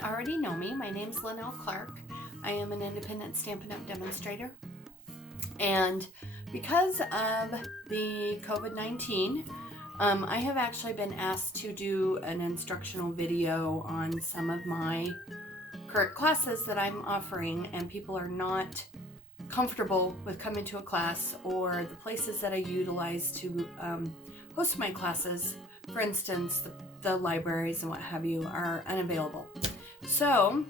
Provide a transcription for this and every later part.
may already know me. My name is Linnell Clark. I am an independent Stampin' Up! Demonstrator. And because of the COVID-19, I have actually been asked to do an instructional video on some of my current classes that I'm offering, and people are not comfortable with coming to a class, or the places that I utilize to host my classes, for instance, the libraries and what have you, are unavailable. So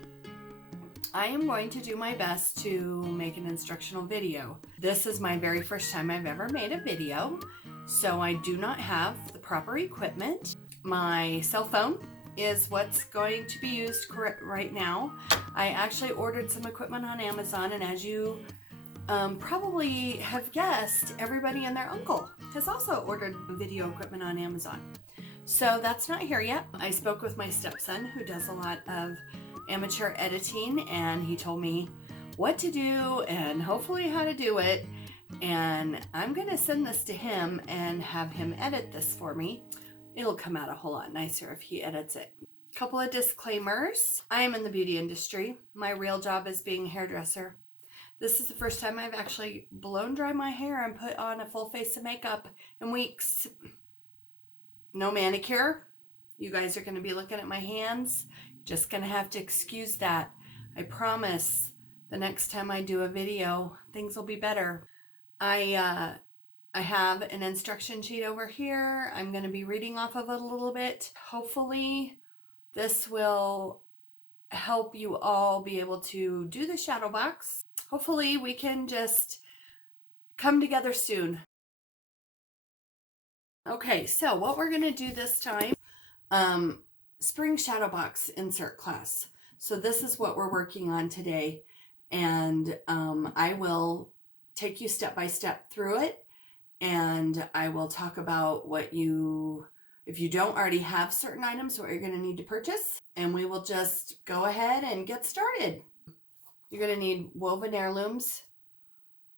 I am going to do my best to make an instructional video. This is my very first time I've ever made a video, so I do not have the proper equipment. My cell phone is what's going to be used right now. I actually ordered some equipment on Amazon, and as you probably have guessed, everybody and their uncle has also ordered video equipment on Amazon. So that's not here yet. I spoke with my stepson, who does a lot of amateur editing, and he told me what to do and hopefully how to do it. And I'm gonna send this to him and have him edit this for me. It'll come out a whole lot nicer if he edits it. Couple of disclaimers. I am in the beauty industry. My real job is being a hairdresser. This is the first time I've actually blown dry my hair and put on a full face of makeup in weeks. No manicure. You guys are going to be looking at my hands. Just going to have to excuse that. I promise the next time I do a video, things will be better. I have an instruction sheet over here. I'm going to be reading off of it a little bit. Hopefully this will help you all be able to do the shadow box. Hopefully we can just come together soon. Okay, so what we're going to do this time, spring shadow box insert class. So this is what we're working on today, and I will take you step by step through it, and I will talk about what if you don't already have certain items, what you're going to need to purchase, and we will just go ahead and get started. You're going to need woven heirlooms,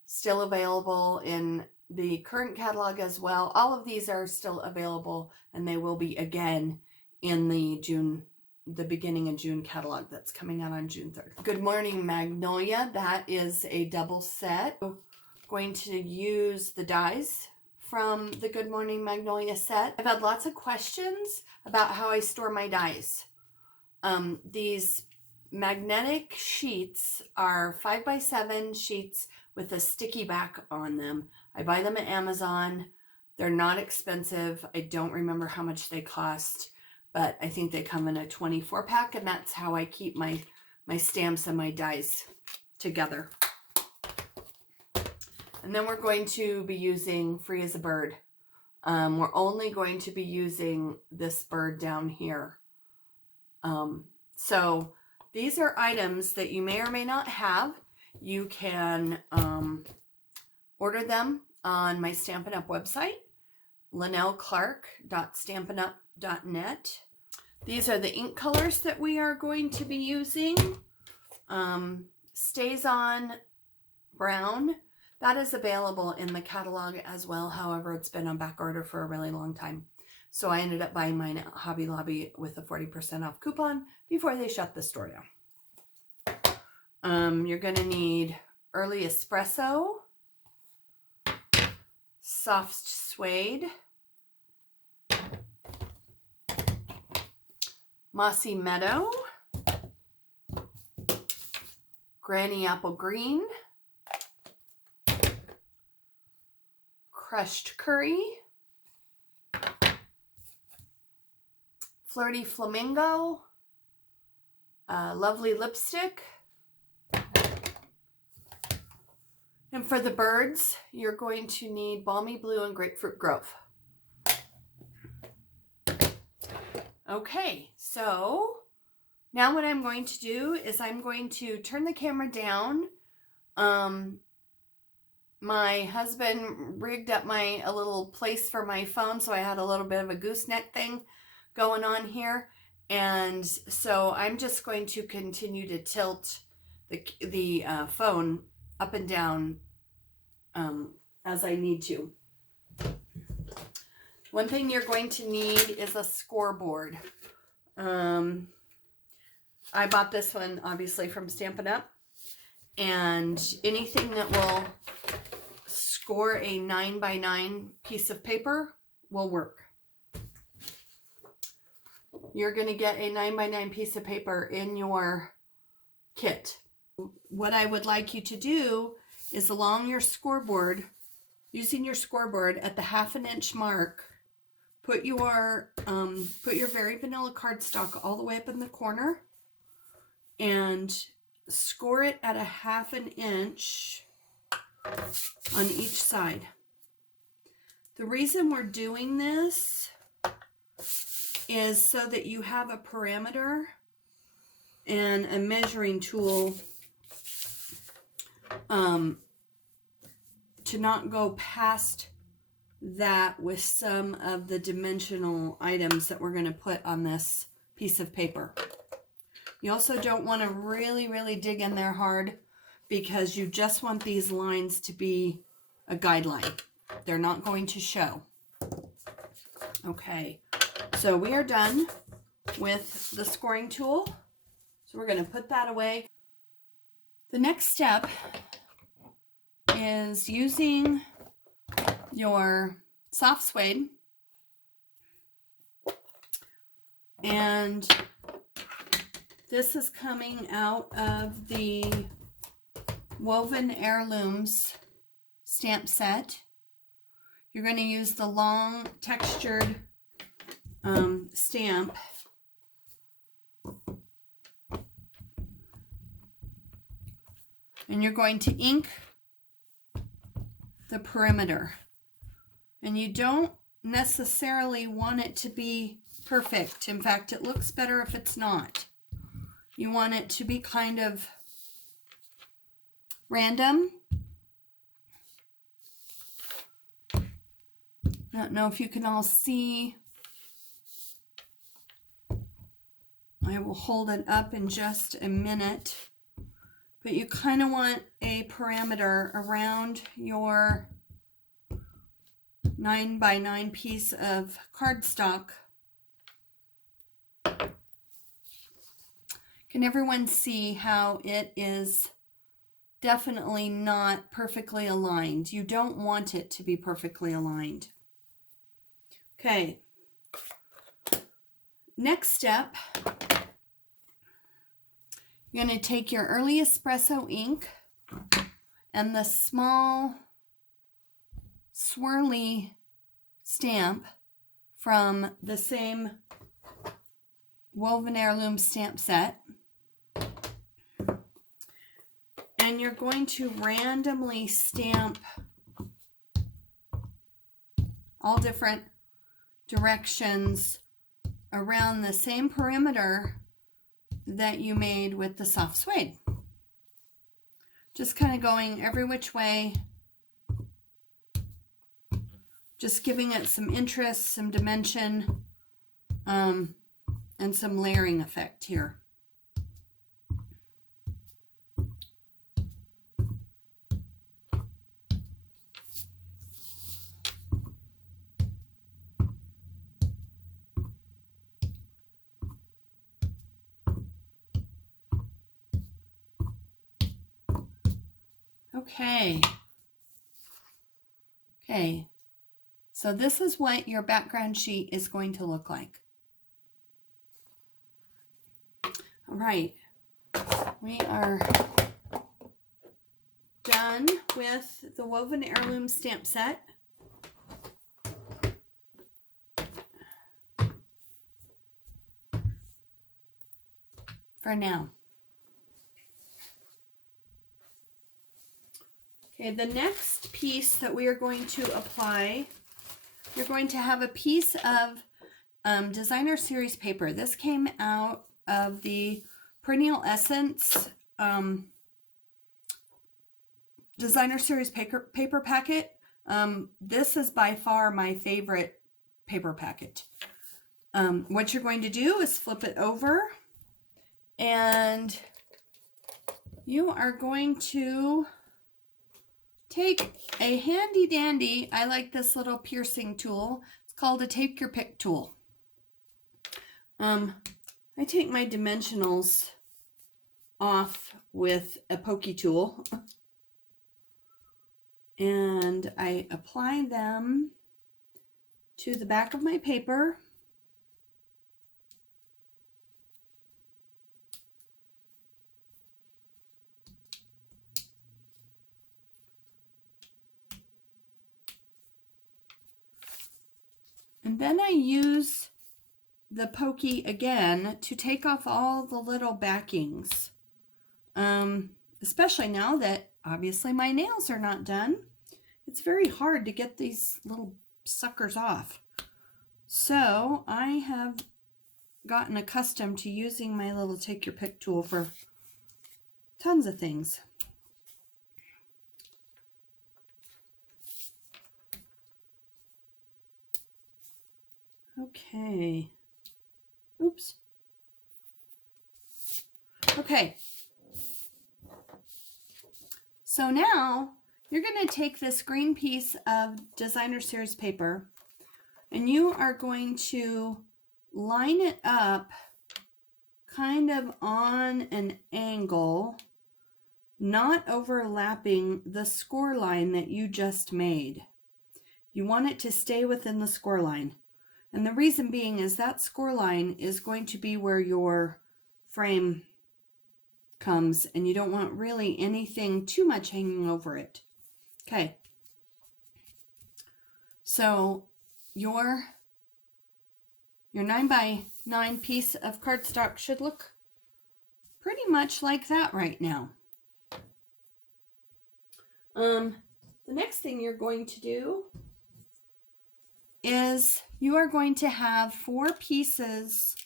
still available in the current catalog as well. All of these are still available, and they will be again in the beginning of June catalog that's coming out on June 3rd. Good Morning Magnolia, that is a double set. I'm going to use the dies from the Good Morning Magnolia set. I've had lots of questions about how I store my dies. These magnetic sheets are 5x7 sheets with a sticky back on them. I buy them at Amazon. They're not expensive. I don't remember how much they cost, but I think they come in a 24 pack, and that's how I keep my stamps and my dies together. And then we're going to be using Free as a Bird. We're only going to be using this bird down here. So these are items that you may or may not have. You can order them on my Stampin' Up! Website, linnellclark.stampinup.net. These are the ink colors that we are going to be using. Stays On Brown. That is available in the catalog as well. However, it's been on back order for a really long time. So I ended up buying mine at Hobby Lobby with a 40% off coupon before they shut the store down. You're going to need Early Espresso, Soft Suede, Mossy Meadow, Granny Apple Green, Crushed Curry, Flirty Flamingo, Lovely Lipstick. And for the birds, you're going to need Balmy Blue and Grapefruit Grove. Okay, so now what I'm going to do is I'm going to turn the camera down. My husband rigged up a little place for my phone, so I had a little bit of a gooseneck thing going on here. And so I'm just going to continue to tilt the phone up and down as I need to. One thing you're going to need is a scoreboard. I bought this one obviously from Stampin' Up, and anything that will score a 9x9 piece of paper will work. You're going to get a 9x9 piece of paper in your kit. What I would like you to do is along your scoreboard, using your scoreboard at the 1/2 inch mark, put your very vanilla cardstock all the way up in the corner and score it at a 1/2 inch on each side. The reason we're doing this is so that you have a parameter and a measuring tool to not go past that with some of the dimensional items that we're going to put on this piece of paper. You also don't want to really dig in there hard, because you just want these lines to be a guideline. They're not going to show. Okay, so we are done with the scoring tool. So we're going to put that away. The next step is using your soft suede, and this is coming out of the Woven Heirlooms stamp set. You're going to use the long textured stamp. And you're going to ink the perimeter. And you don't necessarily want it to be perfect. In fact, it looks better if it's not. You want it to be kind of random. I don't know if you can all see. I will hold it up in just a minute. But you kind of want a parameter around your 9x9 piece of cardstock. Can everyone see how it is definitely not perfectly aligned? You don't want it to be perfectly aligned. Okay. Next step, you're going to take your early espresso ink and the small swirly stamp from the same Woven Heirloom stamp set, and you're going to randomly stamp all different directions around the same perimeter that you made with the soft suede. Just kind of going every which way, just giving it some interest, some dimension, and some layering effect here. Okay, so this is what your background sheet is going to look like. All right, we are done with the Woven Heirloom stamp set. For now. Okay, the next piece that we are going to apply, you're going to have a piece of Designer Series paper. This came out of the Perennial Essence Designer Series paper packet. This is by far my favorite paper packet. What you're going to do is flip it over, and you are going to take a handy dandy, I like this little piercing tool. It's called a Take Your Pick tool. I take my dimensionals off with a pokey tool. And I apply them to the back of my paper. And then I use the pokey again to take off all the little backings. Especially now that obviously my nails are not done. It's very hard to get these little suckers off. So I have gotten accustomed to using my little take your pick tool for tons of things. Okay. Oops. Okay. So now you're going to take this green piece of Designer Series paper and you are going to line it up kind of on an angle, not overlapping the score line that you just made. You want it to stay within the score line. And the reason being is that score line is going to be where your frame comes, and you don't want really anything too much hanging over it. Okay. So your 9x9 piece of cardstock should look pretty much like that right now. The next thing you're going to do is you are going to have 4 pieces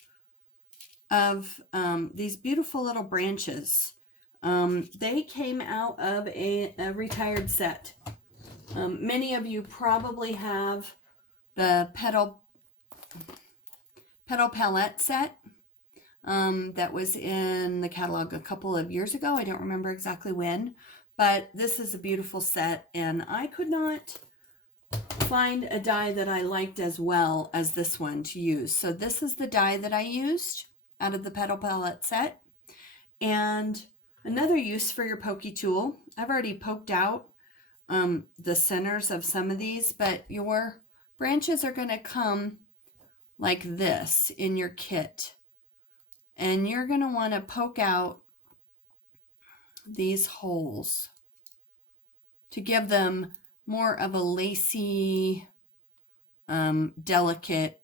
of these beautiful little branches. They came out of a retired set. Many of you probably have the petal palette set that was in the catalog a couple of years ago. I don't remember exactly when, but this is a beautiful set, and I could not find a die that I liked as well as this one to use. So this is the die that I used out of the petal palette set. And another use for your pokey tool, I've already poked out the centers of some of these, but your branches are going to come like this in your kit. And you're going to want to poke out these holes to give them more of a lacy, delicate,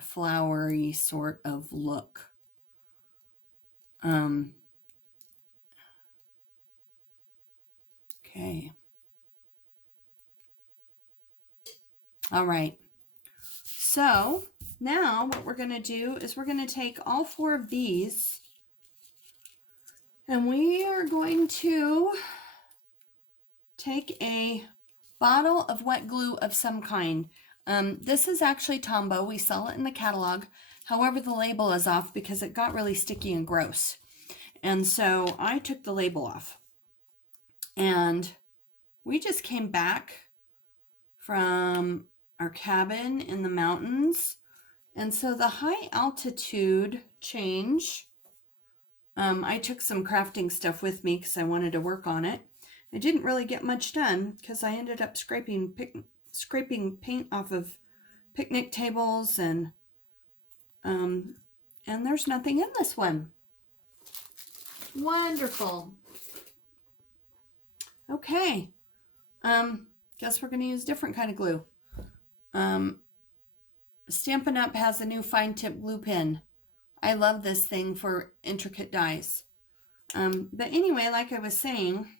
flowery sort of look. Okay. All right. So now what we're going to do is we're going to take all 4 of these and we are going to take a bottle of wet glue of some kind. This is actually Tombow. We sell it in the catalog. However, the label is off because it got really sticky and gross. And so I took the label off. And we just came back from our cabin in the mountains. And so the high altitude change, I took some crafting stuff with me because I wanted to work on it. I didn't really get much done because I ended up scraping paint off of picnic tables, and there's nothing in this one. Wonderful. Okay. Guess we're going to use different kind of glue. Stampin' Up! Has a new fine tip glue pen. I love this thing for intricate dies. But anyway, like I was saying,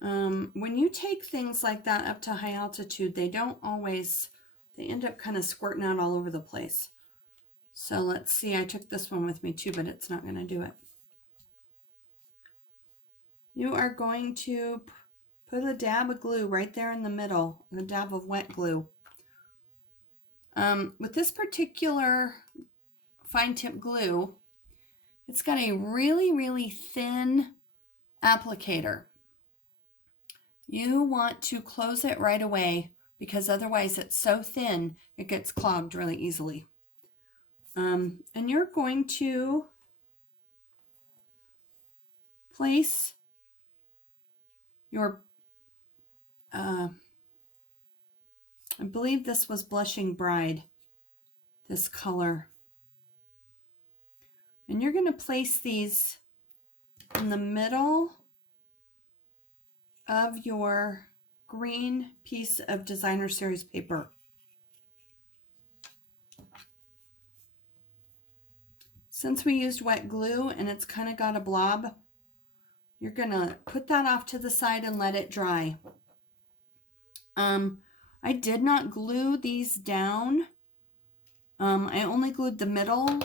when you take things like that up to high altitude, they end up kind of squirting out all over the place. So let's see, I took this one with me too, but it's not going to do it. You are going to put a dab of glue right there in the middle, and a dab of wet glue. With this particular fine tip glue, it's got a really, really thin applicator. You want to close it right away because otherwise it's so thin it gets clogged really easily. And you're going to place your, I believe this was Blushing Bride, this color. And you're going to place these in the middle of your green piece of Designer Series paper. Since we used wet glue and it's kind of got a blob, you're going to put that off to the side and let it dry. I did not glue these down. I only glued the middle.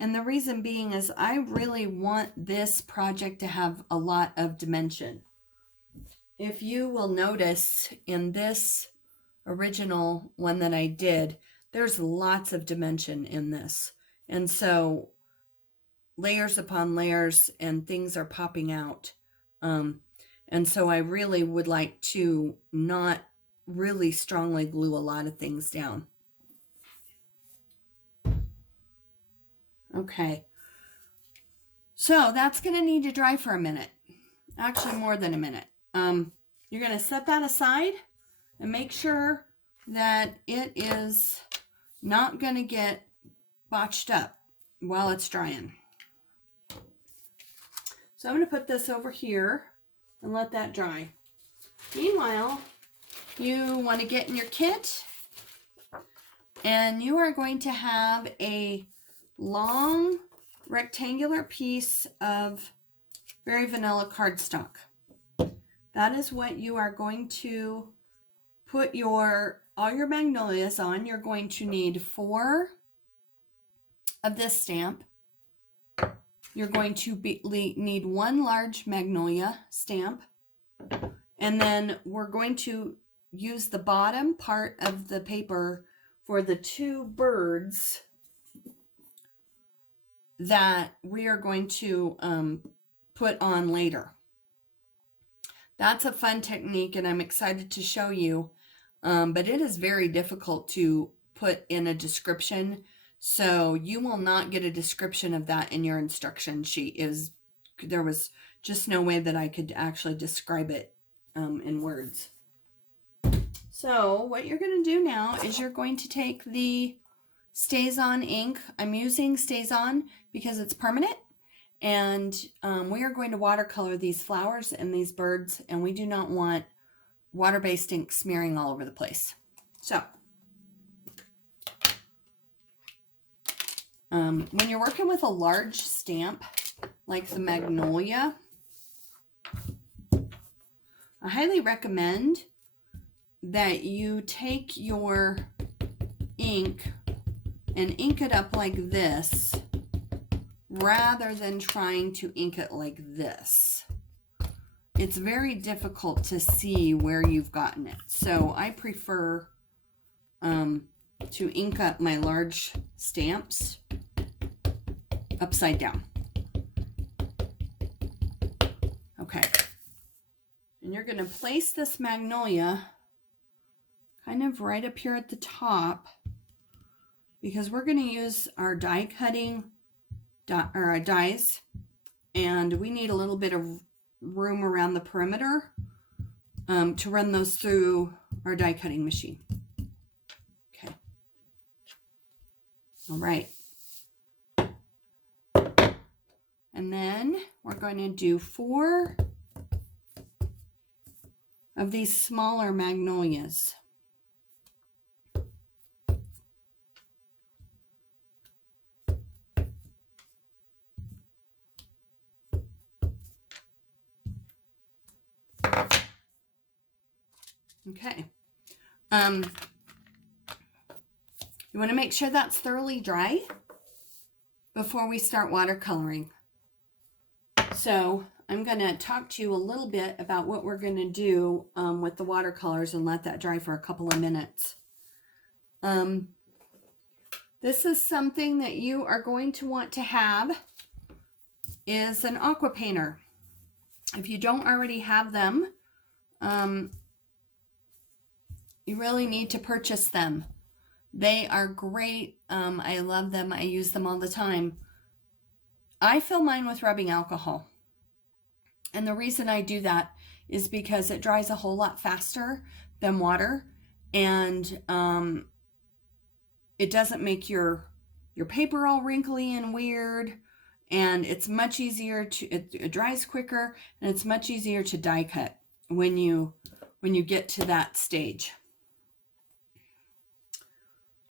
And the reason being is I really want this project to have a lot of dimension. If you will notice in this original one that I did, there's lots of dimension in this. And so layers upon layers and things are popping out. And so I really would like to not really strongly glue a lot of things down. Okay, so that's going to need to dry for a minute, actually more than a minute. You're going to set that aside and make sure that it is not going to get botched up while it's drying. So I'm going to put this over here and let that dry. Meanwhile, you want to get in your kit, and you are going to have a long rectangular piece of Very Vanilla cardstock. That is what you are going to put all your magnolias on. You're going to need 4 of this stamp. You're going to need 1 large magnolia stamp, and then we're going to use the bottom part of the paper for the 2 birds that we are going to put on later. That's a fun technique, and I'm excited to show you, but it is very difficult to put in a description, so you will not get a description of that in your instruction sheet. There was just no way that I could actually describe it in words. So what you're going to do now is you're going to take the StazOn ink. I'm using StazOn because it's permanent, and we are going to watercolor these flowers and these birds, and we do not want water-based ink smearing all over the place. So when you're working with a large stamp like the magnolia, I highly recommend that you take your ink and ink it up like this rather than trying to ink it like this. It's very difficult to see where you've gotten it. So I prefer to ink up my large stamps upside down. Okay. And you're going to place this magnolia kind of right up here at the top, because we're going to use our die cutting our dies, and we need a little bit of room around the perimeter to run those through our die cutting machine. Okay. All right. And then we're going to do 4 of these smaller magnolias. Okay. You want to make sure that's thoroughly dry before we start watercoloring. So I'm going to talk to you a little bit about what we're going to do with the watercolors and let that dry for a couple of minutes. This is something that you are going to want to have, is an aqua painter. If you don't already have them, you really need to purchase them. They are great. I love them. I use them all the time. I fill mine with rubbing alcohol. And the reason I do that is because it dries a whole lot faster than water, and it doesn't make your paper all wrinkly and weird, and it's much easier to, it dries quicker, and it's much easier to die cut when you get to that stage.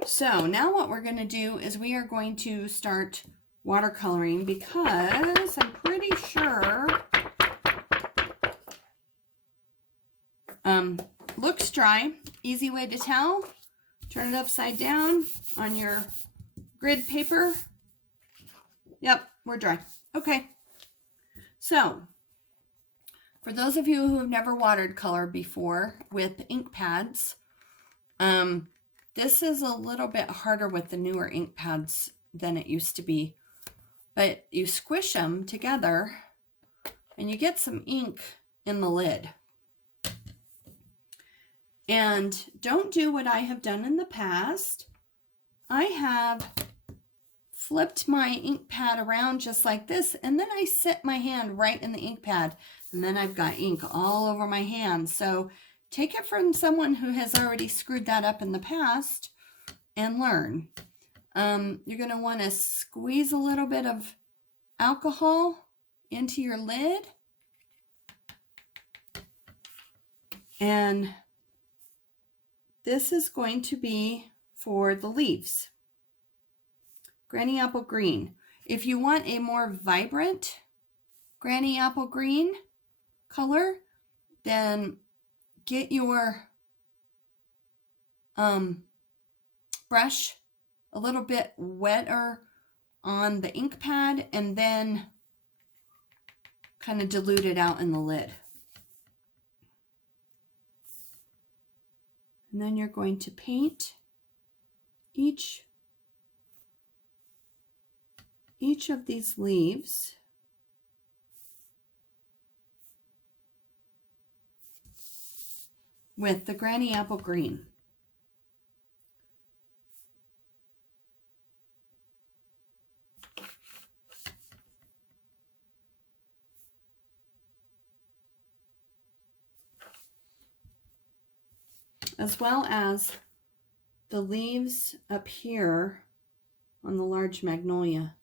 So now what we're going to do is we are going to start watercoloring, because I'm pretty sure looks dry. Easy way to tell: turn it upside down on your grid paper. Yep, we're dry. Okay, so for those of you who have never watered color before with ink pads, this is a little bit harder with the newer ink pads than it used to be, but you squish them together and you get some ink in the lid. And don't do what I have done in the past. I have flipped my ink pad around just like this, and then I set my hand right in the ink pad, and then I've got ink all over my hand. So take it from someone who has already screwed that up in the past and learn. You're going to want to squeeze a little bit of alcohol into your lid, and this is going to be for the leaves. Granny Apple Green. If you want a more vibrant Granny Apple Green color, then get your brush a little bit wetter on the ink pad, and then kind of dilute it out in the lid. And then you're going to paint each of these leaves with the Granny Apple Green. As well as the leaves up here on the large magnolia.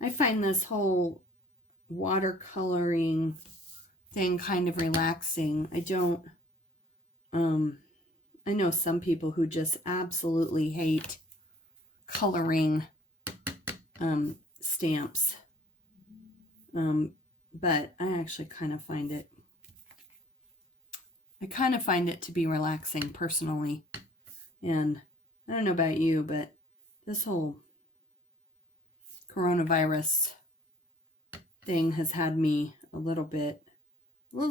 I find this whole watercoloring thing kind of relaxing. I know some people who just absolutely hate coloring stamps, but I actually kind of find it to be relaxing personally. And I don't know about you, but this whole coronavirus thing has had me a little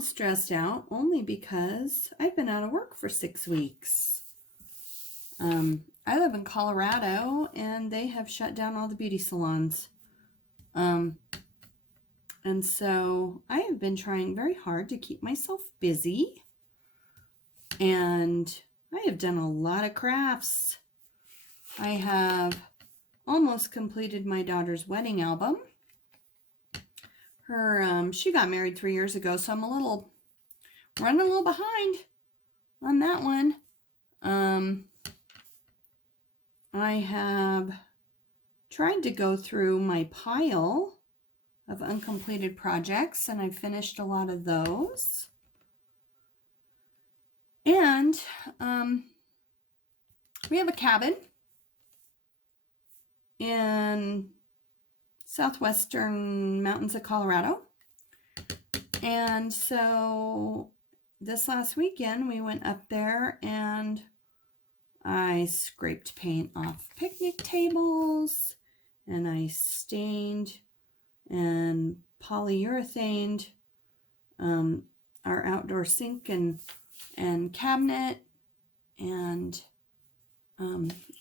stressed out, only because I've been out of work for 6 weeks. I live in Colorado, and they have shut down all the beauty salons. And so I have been trying very hard to keep myself busy, and I have done a lot of crafts. I have almost completed my daughter's wedding album. She got married 3 years ago, so I'm running a little behind on that one. I have tried to go through my pile of uncompleted projects, and I've finished a lot of those. And we have a cabin in southwestern mountains of Colorado. And so this last weekend we went up there, and I scraped paint off picnic tables, and I stained and polyurethaned our outdoor sink and cabinet, and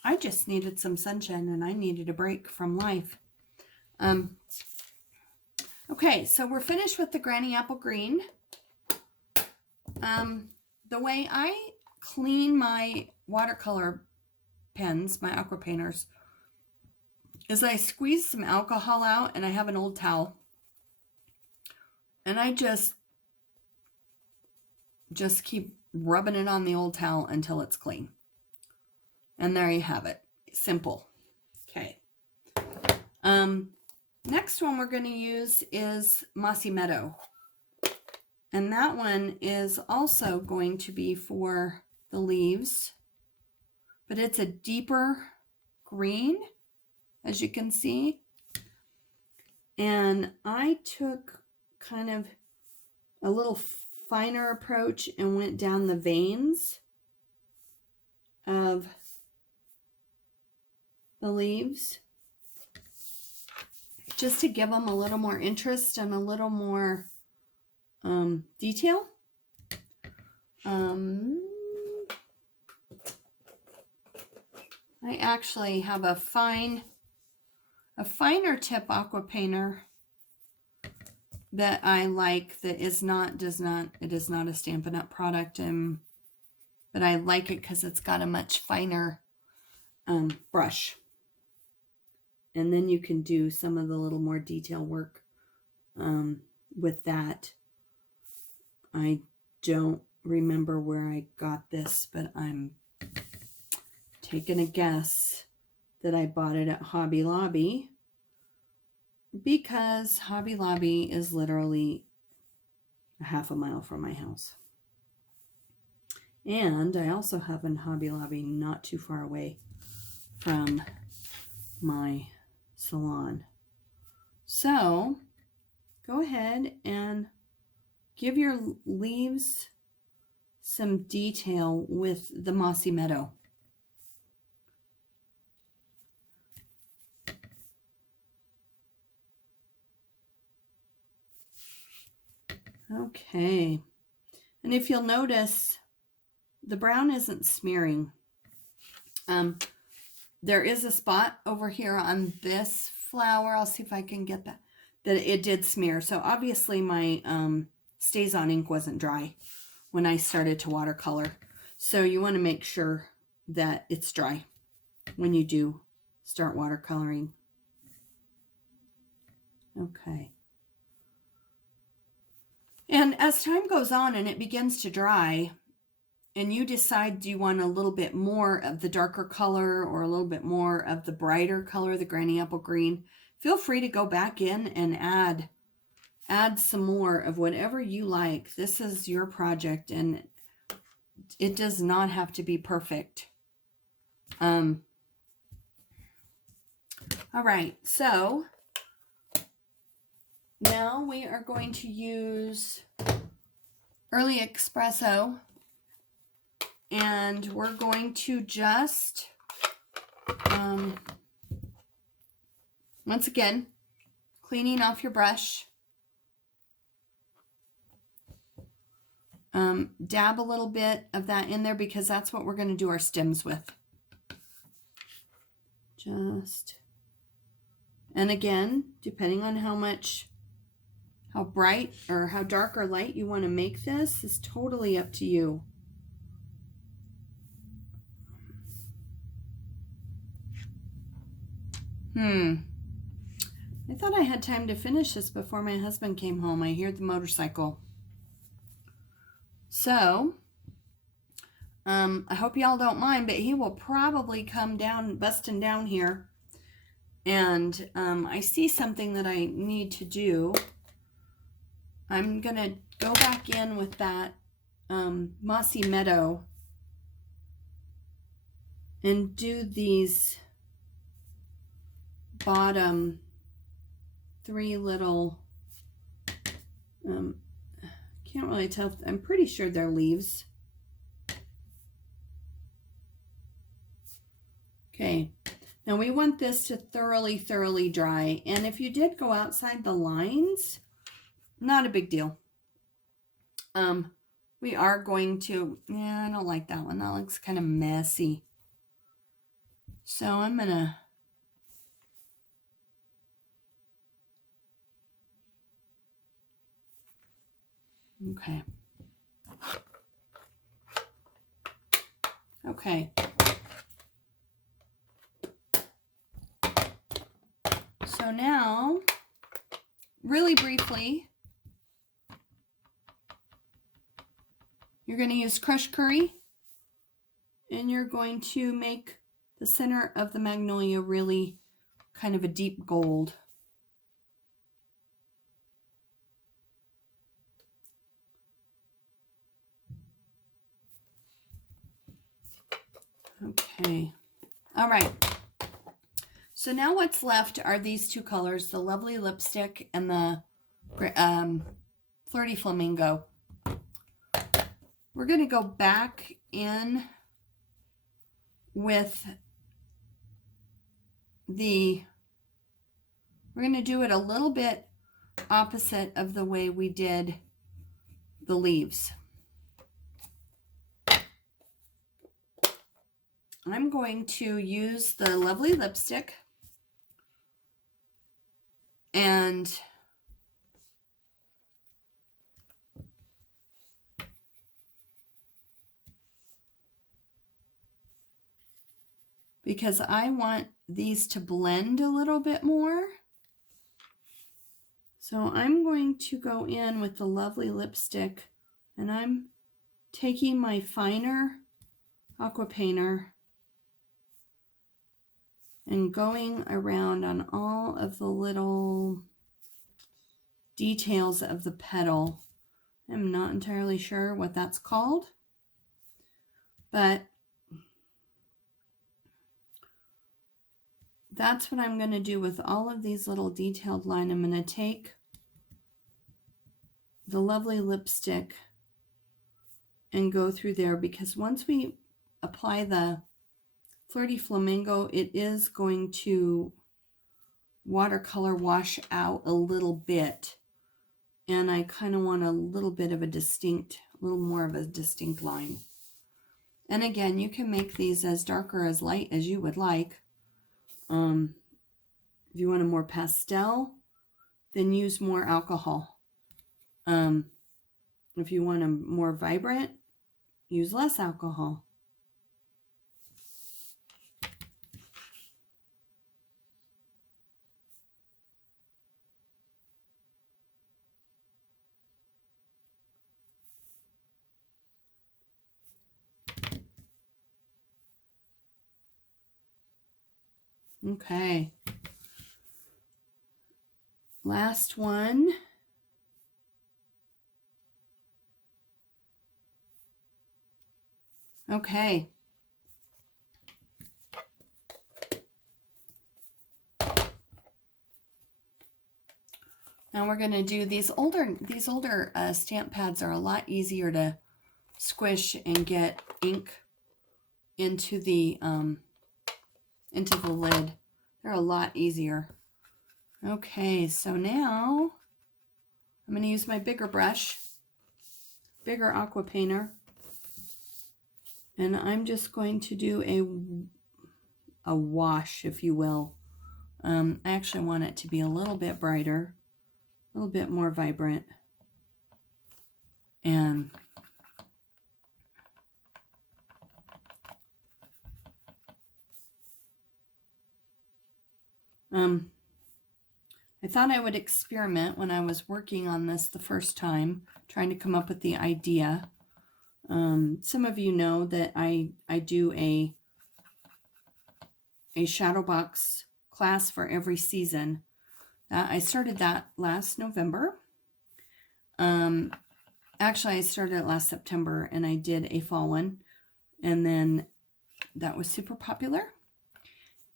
I just needed some sunshine, and I needed a break from life. Okay, so we're finished with the Granny Apple Green. the way I clean my watercolor pens, my aqua painters, is I squeeze some alcohol out, and I have an old towel, and I just keep rubbing it on the old towel until it's clean. And there you have it. Simple. Okay. Next one we're going to use is Mossy Meadow. And that one is also going to be for the leaves, but it's a deeper green, as you can see. And I took kind of a little finer approach and went down the veins of the leaves just to give them a little more interest and a little more detail. I actually have a finer tip aqua painter that I like that it is not a Stampin' Up! Product, but I like it because it's got a much finer brush. And then you can do some of the little more detail work with that. I don't remember where I got this, but I'm taking a guess that I bought it at Hobby Lobby, because Hobby Lobby is literally a half a mile from my house. And I also have a Hobby Lobby not too far away from my salon. So go ahead and give your leaves some detail with the Mossy Meadow. Okay, and if you'll notice, the brown isn't smearing. There is a spot over here on this flower. I'll see if I can get that it did smear. So obviously my StazOn ink wasn't dry when I started to watercolor. So you want to make sure that it's dry when you do start watercoloring. Okay. And as time goes on and it begins to dry, and you decide, do you want a little bit more of the darker color or a little bit more of the brighter color, the Granny Apple Green, feel free to go back in and add some more of whatever you like. This is your project, and it does not have to be perfect. All right, so now we are going to use Early Espresso, and we're going to just, once again, cleaning off your brush, dab a little bit of that in there because that's what we're going to do our stems with. And again, depending on how bright or how dark or light you want to make this is totally up to you. I thought I had time to finish this before my husband came home. I hear the motorcycle. So, I hope y'all don't mind, but he will probably come down, busting down here. And I see something that I need to do. I'm going to go back in with that Mossy Meadow and do these bottom three little, can't really tell, I'm pretty sure they're leaves. Okay, now we want this to thoroughly dry, and if you did go outside the lines, not a big deal. We are going to, I don't like that one, that looks kind of messy. So I'm gonna okay. Okay. So now, really briefly, you're going to use crushed curry, and you're going to make the center of the magnolia really kind of a deep gold. Okay. All right. So now what's left are these two colors, the Lovely Lipstick and the Flirty Flamingo. We're going to go back in with we're going to do it a little bit opposite of the way we did the leaves. I'm going to use the Lovely Lipstick and because I want these to blend a little bit more. So I'm going to go in with the Lovely Lipstick, and I'm taking my finer aqua painter and going around on all of the little details of the petal. I'm not entirely sure what that's called, but that's what I'm going to do with all of these little detailed lines. I'm going to take the Lovely Lipstick and go through there, because once we apply the Flirty Flamingo, it is going to watercolor wash out a little bit, and I kind of want a little bit of a little more of a distinct line. And again, you can make these as dark or as light as you would like. If you want a more pastel, then use more alcohol. If you want a more vibrant, use less alcohol. Okay. Last one. Okay. Now we're going to do these older stamp pads are a lot easier to squish and get ink into the lid. They're a lot easier. Okay, so now I'm going to use my bigger brush, bigger aqua painter, and I'm just going to do a wash, if you will. I actually want it to be a little bit brighter, a little bit more vibrant, and I thought I would experiment when I was working on this the first time, trying to come up with the idea. Some of you know that I do a shadow box class for every season. I started that last November. Actually, I started it last September, and I did a fall one, and then that was super popular.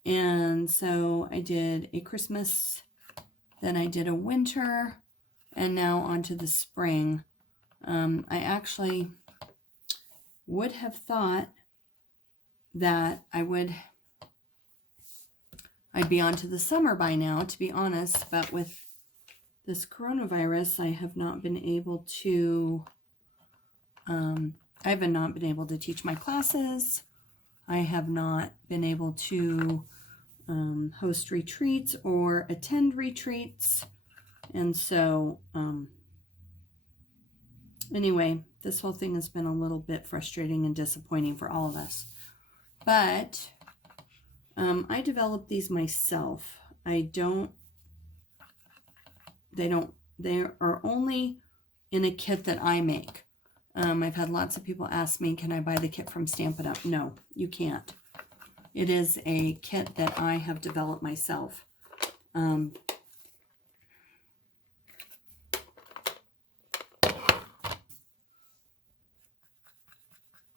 And so I did a Christmas, then I did a winter, and now onto the spring. I actually would have thought that I'd be on to the summer by now, to be honest, but with this coronavirus, I have not been able to, teach my classes. I have not been able to host retreats or attend retreats. And so, anyway, this whole thing has been a little bit frustrating and disappointing for all of us. but I developed these myself. They are only in a kit that I make. I've had lots of people ask me, can I buy the kit from Stampin' Up? No, you can't. It is a kit that I have developed myself.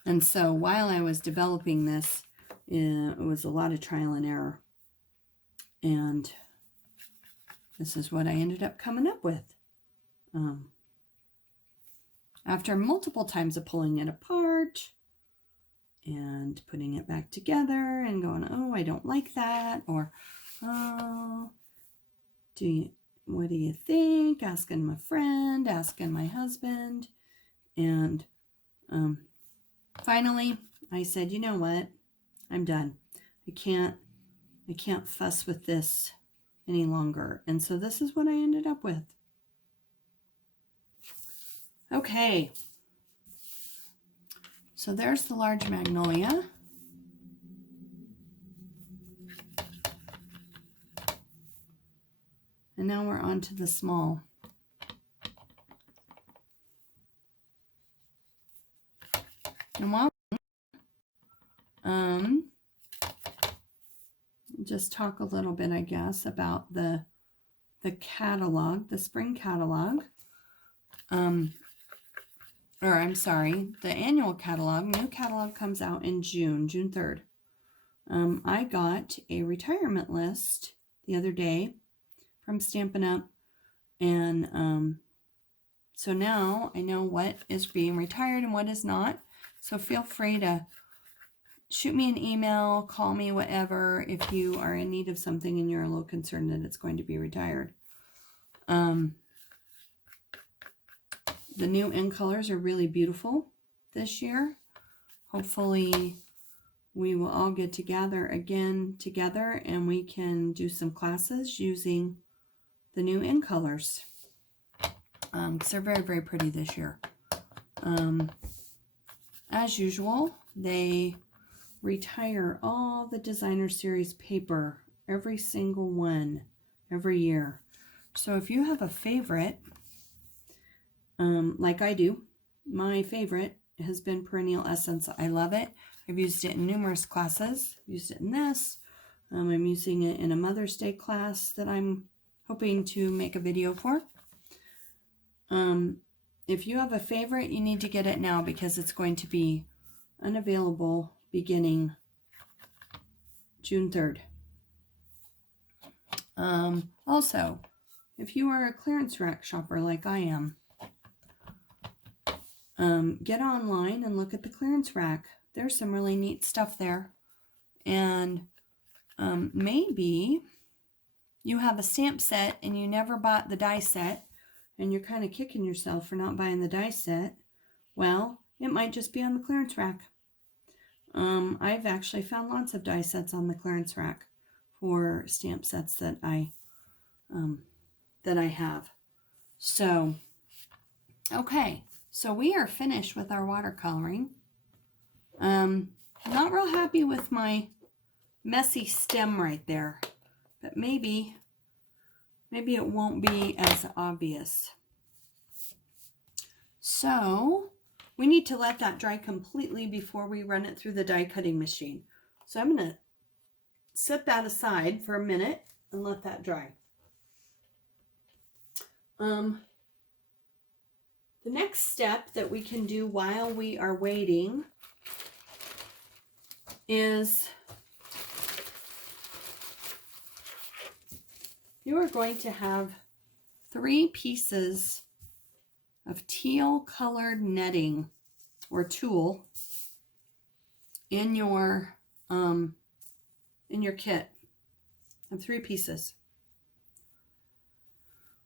And so while I was developing this, it was a lot of trial and error. And this is what I ended up coming up with. After multiple times of pulling it apart and putting it back together and going, oh, I don't like that, or oh, what do you think? Asking my friend, asking my husband, and finally I said, you know what? I'm done. I can't fuss with this any longer. And so this is what I ended up with. Okay. So there's the large magnolia. And now we're on to the small. And while just talk a little bit, I guess, about the catalog, the spring catalog. Or I'm sorry, the annual catalog. New catalog comes out in June 3rd. I got a retirement list the other day from Stampin' Up, and so now I know what is being retired and what is not. So feel free to shoot me an email, call me, whatever, if you are in need of something and you're a little concerned that it's going to be retired. The new in colors are really beautiful this year. Hopefully we will all get together and we can do some classes using the new in colors. Because they're very, very pretty this year. As usual, they retire all the designer series paper, every single one, every year. So if you have a favorite, like I do, my favorite has been Perennial Essence. I love it. I've used it in numerous classes. Used it in this. I'm using it in a Mother's Day class that I'm hoping to make a video for. If you have a favorite, you need to get it now because it's going to be unavailable beginning June 3rd. Also, if you are a clearance rack shopper like I am, get online and look at the clearance rack. There's some really neat stuff there. And maybe you have a stamp set and you never bought the die set and you're kind of kicking yourself for not buying the die set. Well, it might just be on the clearance rack. I've actually found lots of die sets on the clearance rack for stamp sets that I have. So, okay. So we are finished with our watercoloring. Not real happy with my messy stem right there, but maybe it won't be as obvious. So we need to let that dry completely before we run it through the die cutting machine. So I'm going to set that aside for a minute and let that dry. The next step that we can do while we are waiting is you are going to have 3 pieces of teal colored netting or tulle in your kit. I have 3 pieces.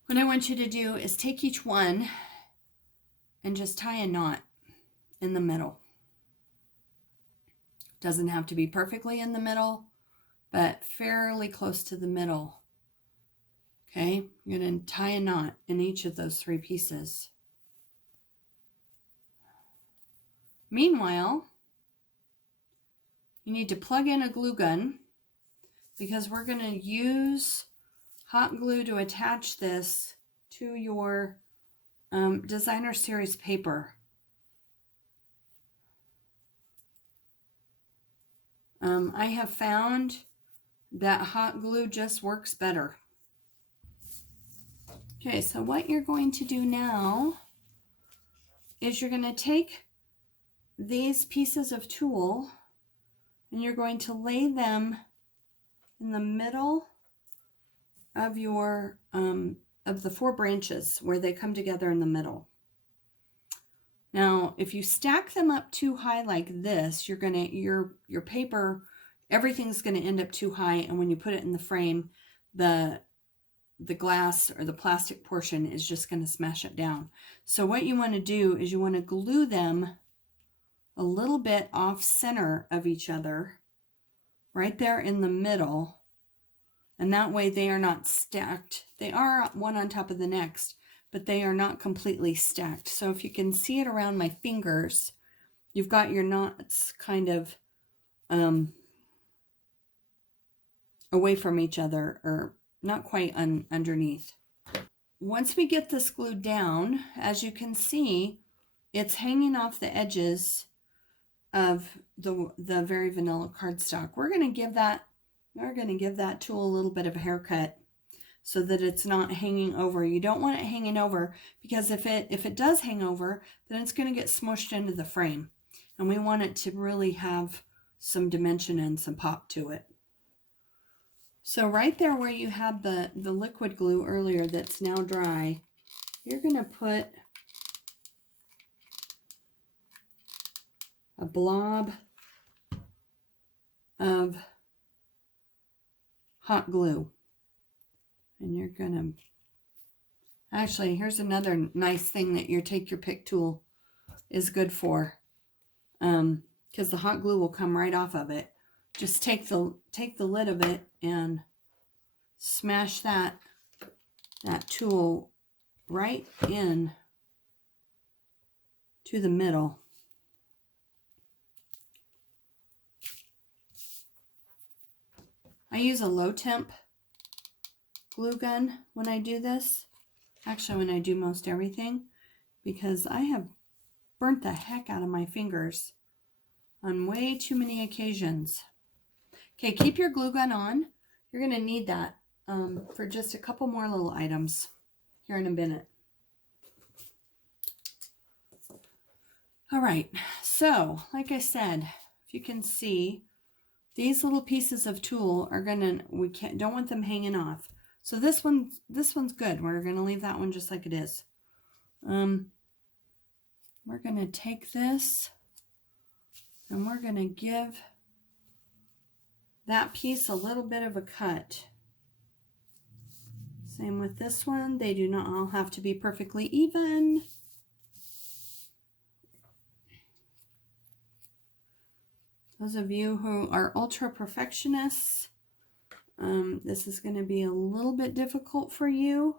What I want you to do is take each one and just tie a knot in the middle. Doesn't have to be perfectly in the middle, but fairly close to the middle. Okay, you're going to tie a knot in each of those 3 pieces. Meanwhile, you need to plug in a glue gun because we're going to use hot glue to attach this to your designer series paper. I have found that hot glue just works better. Okay, so what you're going to do now is you're going to take these pieces of tulle and you're going to lay them in the middle of your of the 4 branches where they come together in the middle. Now, if you stack them up too high like this, you're gonna your paper, everything's gonna end up too high, and when you put it in the frame, the glass or the plastic portion is just gonna smash it down. So what you want to do is you want to glue them a little bit off center of each other, right there in the middle, and that way they are not stacked. They are one on top of the next, but they are not completely stacked. So if you can see it around my fingers, you've got your knots kind of away from each other, or not quite underneath. Once we get this glued down, as you can see, it's hanging off the edges of the Very Vanilla cardstock. We're going to give that tool a little bit of a haircut so that it's not hanging over. You don't want it hanging over, because if it does hang over, then it's going to get smushed into the frame, and we want it to really have some dimension and some pop to it. So right there where you had the liquid glue earlier that's now dry, you're going to put a blob of hot glue. And you're going to, actually, here's another nice thing that your Take Your Pick tool is good for, because the hot glue will come right off of it. Just take the lid of it and smash that tool right in to the middle. I use a low temp glue gun when I do this. Actually, when I do most everything, because I have burnt the heck out of my fingers on way too many occasions. Okay, keep your glue gun on. You're going to need that for just a couple more little items here in a minute. All right, so like I said, if you can see, these little pieces of tulle are don't want them hanging off. So this one's good. We're going to leave that one just like it is. We're going to take this and we're going to give that piece a little bit of a cut. Same with this one. They do not all have to be perfectly even. Those of you who are ultra perfectionists, this is going to be a little bit difficult for you.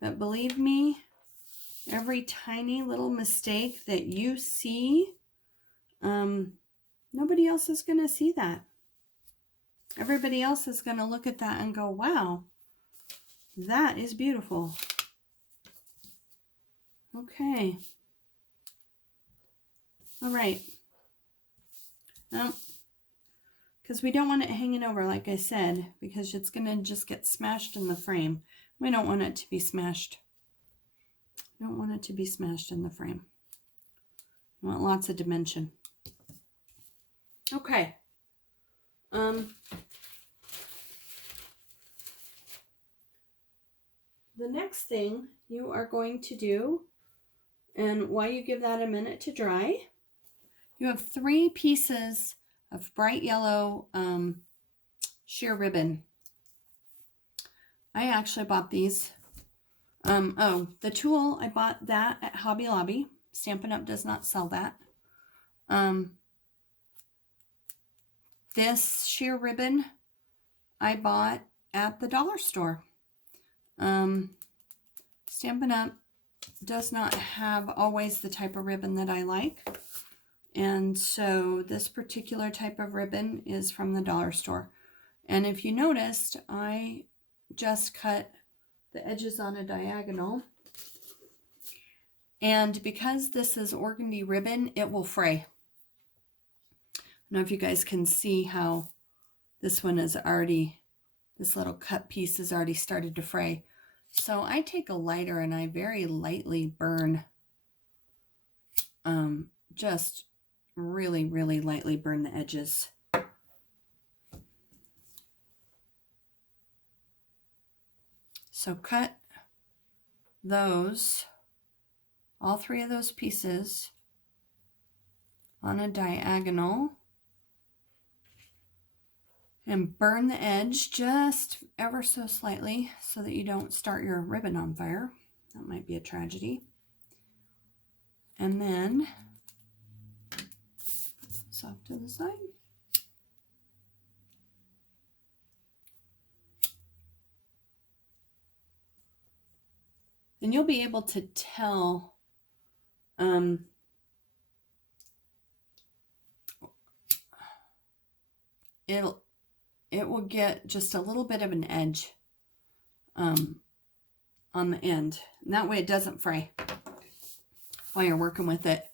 But believe me, every tiny little mistake that you see, nobody else is going to see that. Everybody else is going to look at that and go, wow, that is beautiful. Okay. All right. Because we don't want it hanging over, like I said, because it's going to just get smashed in the frame. We don't want it to be smashed. Don't want it to be smashed in the frame. We want lots of dimension. Okay. The next thing you are going to do, and while you give that a minute to dry, you have 3 pieces of bright yellow sheer ribbon. I actually bought these. The tulle, I bought that at Hobby Lobby. Stampin' Up! Does not sell that. This sheer ribbon I bought at the dollar store. Stampin' Up! Does not have always the type of ribbon that I like. And so this particular type of ribbon is from the dollar store. And if you noticed, I just cut the edges on a diagonal. And because this is organdy ribbon, it will fray. I don't know if you guys can see how this one is already, this little cut piece has already started to fray. So I take a lighter and I very lightly burn, just really, really lightly burn the edges. So cut those, all three of those pieces on a diagonal and burn the edge just ever so slightly so that you don't start your ribbon on fire. That might be a tragedy. And then put this off to the side. And you'll be able to tell it will get just a little bit of an edge on the end. And that way it doesn't fray while you're working with it.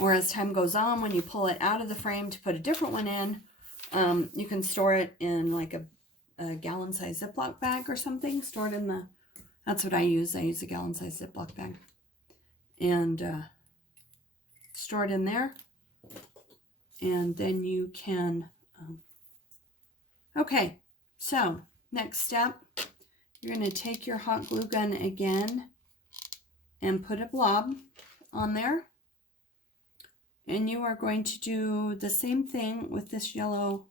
Or as time goes on, when you pull it out of the frame to put a different one in, you can store it in like a gallon-sized Ziploc bag or something. Store it in the, that's what I use. I use a gallon-sized Ziploc bag. And store it in there. And then you can, okay, so next step, you're going to take your hot glue gun again and put a blob on there. And you are going to do the same thing with this yellow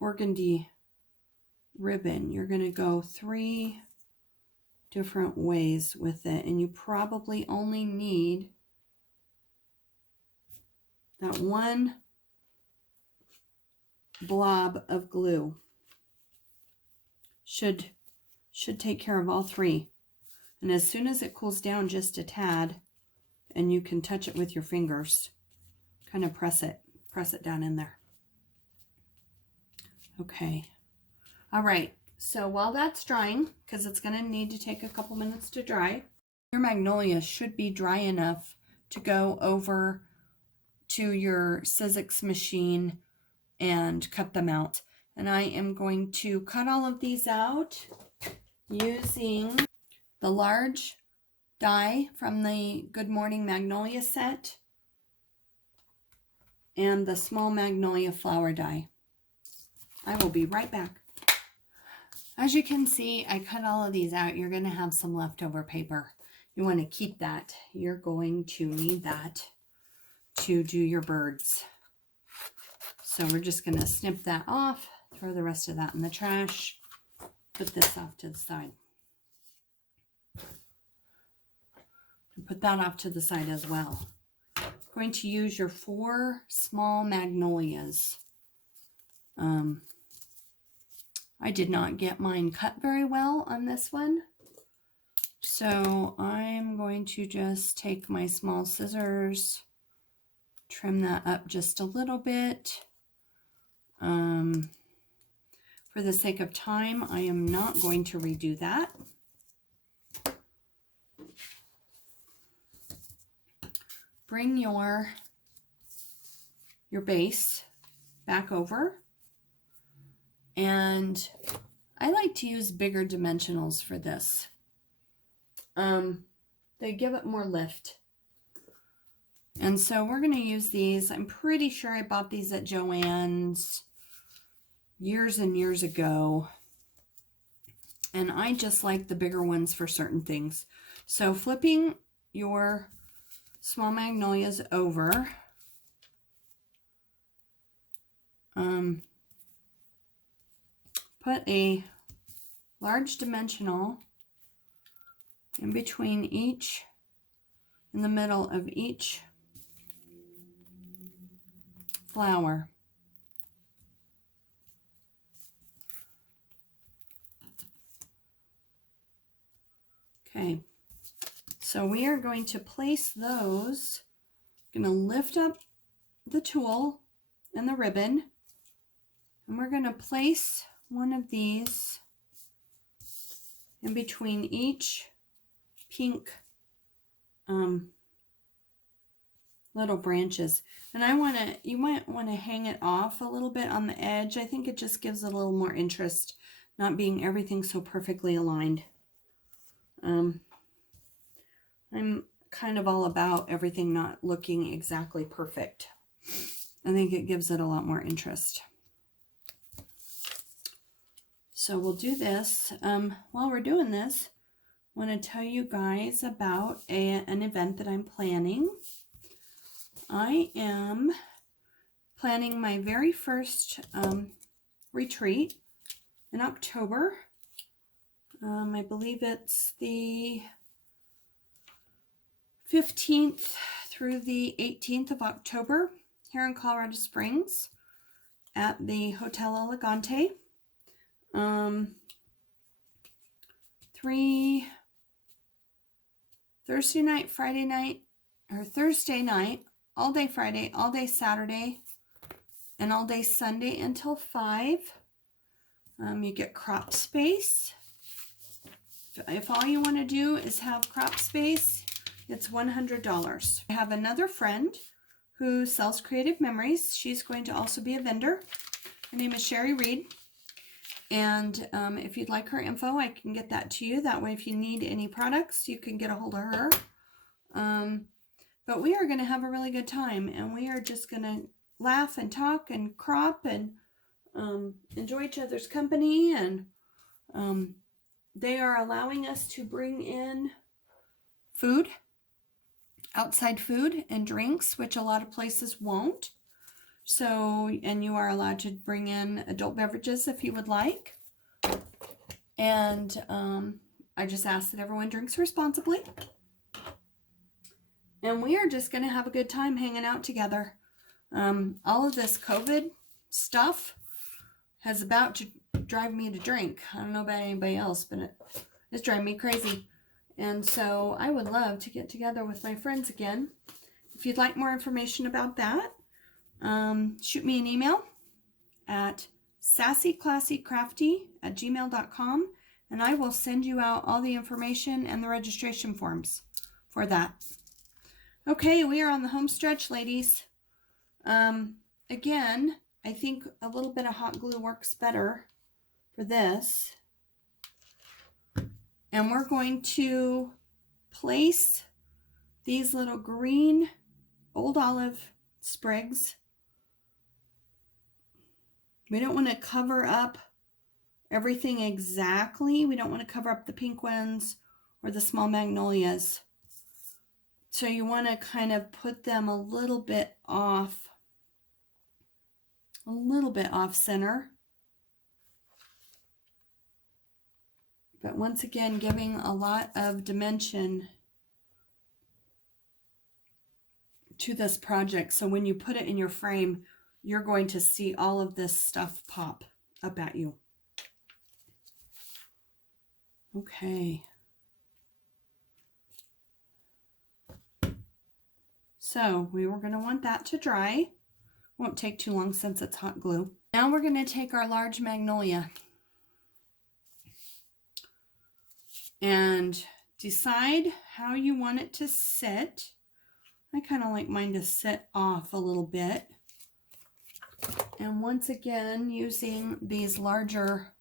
organdy ribbon. You're going to go 3 different ways with it, and you probably only need that one blob of glue. Should take care of all 3. And as soon as it cools down just a tad, and you can touch it with your fingers, kind of press it down in there. Okay. All right. So while that's drying, because it's going to need to take a couple minutes to dry, your magnolia should be dry enough to go over to your Sizzix machine and cut them out. And I am going to cut all of these out using the large die from the Good Morning Magnolia set and the small magnolia flower die. I will be right back. As you can see, I cut all of these out. You're going to have some leftover paper. You want to keep that. You're going to need that to do your birds. So we're just going to snip that off, throw the rest of that in the trash, put this off to the side. And put that off to the side as well. I'm going to use your 4 small magnolias. I did not get mine cut very well on this one. So I'm going to just take my small scissors, trim that up just a little bit. For the sake of time, I am not going to redo that. Bring your base back over. And I like to use bigger dimensionals for this. They give it more lift. And so we're going to use these. I'm pretty sure I bought these at Joann's years and years ago. And I just like the bigger ones for certain things. So flipping your small magnolias over, put a large dimensional in between each, in the middle of each flower. Okay, so we are going to place those, going to lift up the tulle and the ribbon, and we're going to place one of these in between each pink little branches. And you might want to hang it off a little bit on the edge. I think it just gives it a little more interest, not being everything so perfectly aligned. I'm kind of all about everything not looking exactly perfect. I think it gives it a lot more interest. So we'll do this. While we're doing this, I want to tell you guys about an event that I'm planning. I am planning my very first retreat in October. I believe it's the 15th through the 18th of October here in Colorado Springs at the Hotel Elegante. Thursday night, Friday night, or Thursday night, all day Friday, all day Saturday, and all day Sunday until 5. You get crop space. If all you want to do is have crop space, it's $100. I have another friend who sells Creative Memories. She's going to also be a vendor. Her name is Sherry Reed. And if you'd like her info, I can get that to you. That way, if you need any products, you can get a hold of her. But we are going to have a really good time, and we are just going to laugh and talk and crop and enjoy each other's company. And they are allowing us to bring in food, outside food and drinks, which a lot of places won't. So, and you are allowed to bring in adult beverages if you would like. And I just ask that everyone drinks responsibly. And we are just going to have a good time hanging out together. All of this COVID stuff has about to drive me to drink. I don't know about anybody else, but it's driving me crazy. And so I would love to get together with my friends again. If you'd like more information about that, shoot me an email at sassyclassycrafty@gmail.com, and I will send you out all the information and the registration forms for that. Okay, we are on the home stretch, ladies. Again, I think a little bit of hot glue works better for this. And we're going to place these little green old olive sprigs. We don't want to cover up everything exactly. We don't want to cover up the pink ones or the small magnolias. So you want to kind of put them a little bit off center. But once again, giving a lot of dimension to this project. So when you put it in your frame, you're going to see all of this stuff pop up at you. Okay. So we were going to want that to dry. Won't take too long since it's hot glue. Now we're going to take our large magnolia and decide how you want it to sit. I kind of like mine to sit off a little bit. And once again, using these larger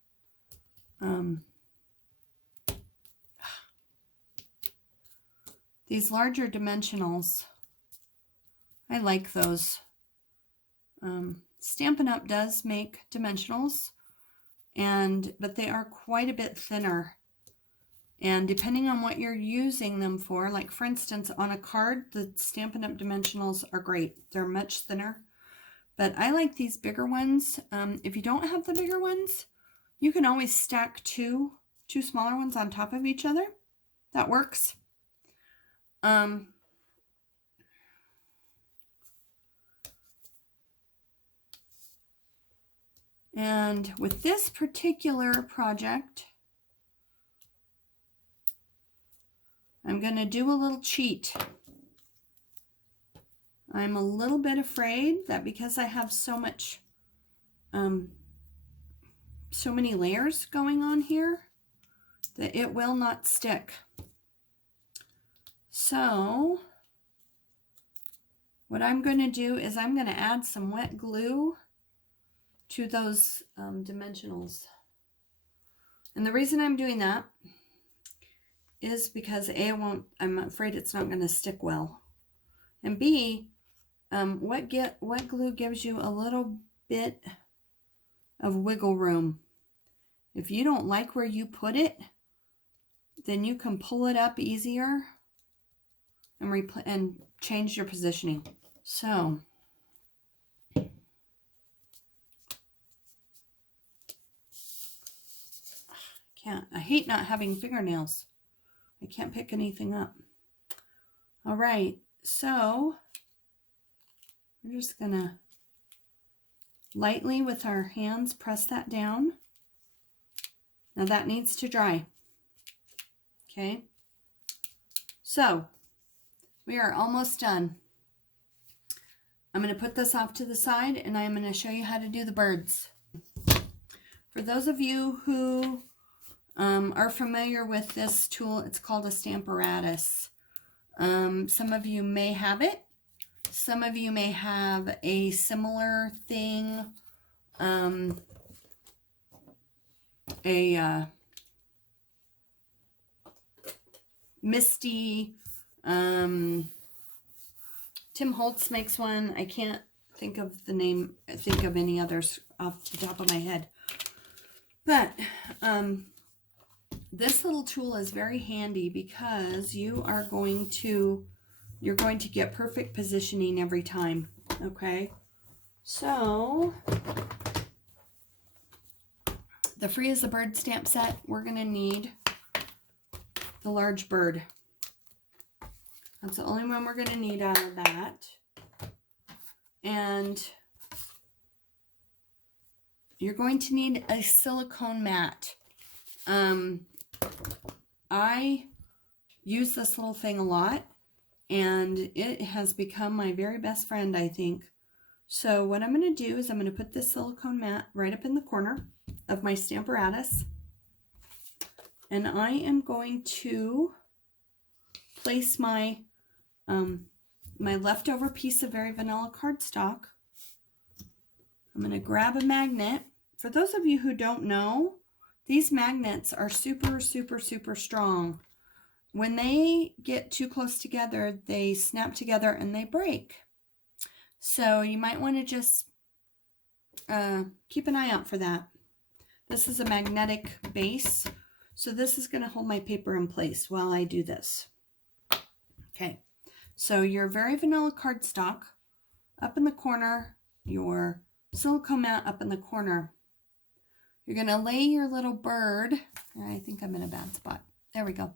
dimensionals. I like those. Stampin' Up! Does make dimensionals, but they are quite a bit thinner. And depending on what you're using them for, like for instance, on a card, the Stampin' Up! Dimensionals are great. They're much thinner. But I like these bigger ones. If you don't have the bigger ones, you can always stack two smaller ones on top of each other. That works. And with this particular project, I'm going to do a little cheat. I'm a little bit afraid that because I have so much, so many layers going on here, that it will not stick. So what I'm going to do is I'm going to add some wet glue to those dimensionals. And the reason I'm doing that is because A, I'm afraid it's not going to stick well. And B, wet glue gives you a little bit of wiggle room. If you don't like where you put it, then you can pull it up easier and change your positioning. So I hate not having fingernails. I can't pick anything up. All right, so we're just gonna lightly with our hands press that down. Now that needs to dry. Okay, so we are almost done. I'm going to put this off to the side and I'm going to show you how to do the birds. For those of you who are familiar with this tool, it's called a Stamparatus. Some of you may have it. Some of you may have a similar thing, Misty, Tim Holtz makes one. I can't think of the name, think of any others off the top of my head. But this little tool is very handy because you're going to get perfect positioning every time. Okay, so the Free as a Bird stamp set, we're going to need the large bird. That's the only one we're going to need out of that. And you're going to need a silicone mat. I use this little thing a lot, and it has become my very best friend, I think. So what I'm going to do is I'm going to put this silicone mat right up in the corner of my Stamparatus. And I am going to place my my leftover piece of Very Vanilla cardstock. I'm going to grab a magnet. For those of you who don't know, these magnets are super, super, super strong. When they get too close together, they snap together and they break. So you might want to just keep an eye out for that. This is a magnetic base, so this is going to hold my paper in place while I do this. Okay. So your Very Vanilla cardstock up in the corner, your silicone mat up in the corner. You're going to lay your little bird. I think I'm in a bad spot. There we go.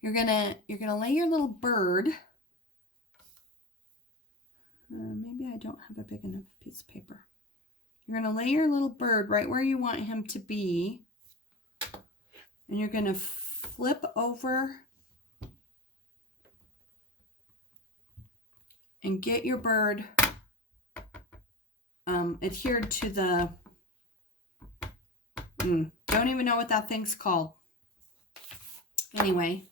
You're gonna lay your little bird. Maybe I don't have a big enough piece of paper. You're going to lay your little bird right where you want him to be. And you're going to flip over and get your bird adhered to the, don't even know what that thing's called. Anyway,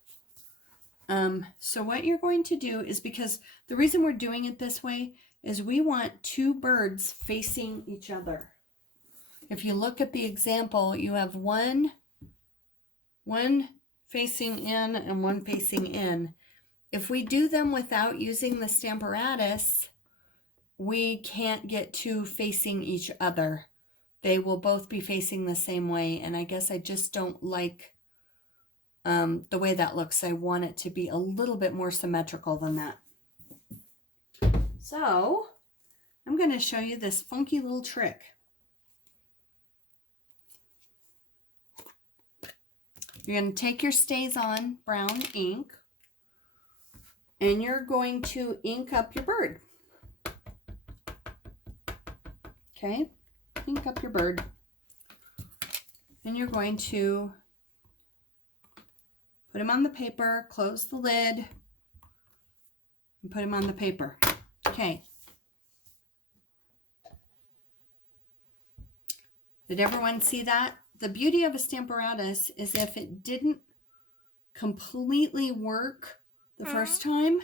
so what you're going to do is, because the reason we're doing it this way is we want two birds facing each other. If you look at the example, you have one facing in and one facing in. If we do them without using the Stamparatus, we can't get two facing each other. They will both be facing the same way, and I guess I just don't like the way that looks. I want it to be a little bit more symmetrical than that. So I'm going to show you this funky little trick. You're going to take your StazOn brown ink and you're going to ink up your bird. Okay, ink up your bird. And you're going to put him on the paper, close the lid, and put him on the paper. Okay. Okay. Did everyone see that? The beauty of a Stamparatus is if it didn't completely work the first time,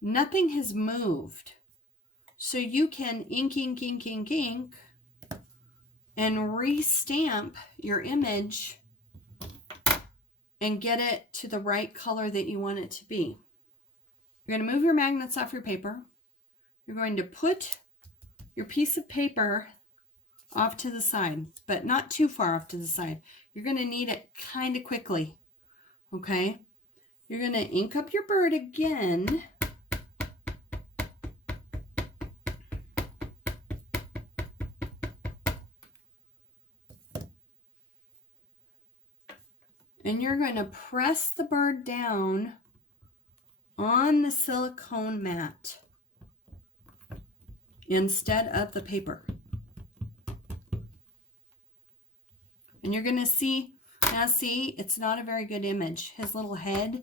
nothing has moved. So you can ink, ink, ink, ink, ink, and re-stamp your image and get it to the right color that you want it to be. You're going to move your magnets off your paper. You're going to put your piece of paper off to the side, but not too far off to the side. You're going to need it kind of quickly, okay? You're going to ink up your bird again. And you're going to press the bird down on the silicone mat instead of the paper. And you're going to see, now see, it's not a very good image. His little head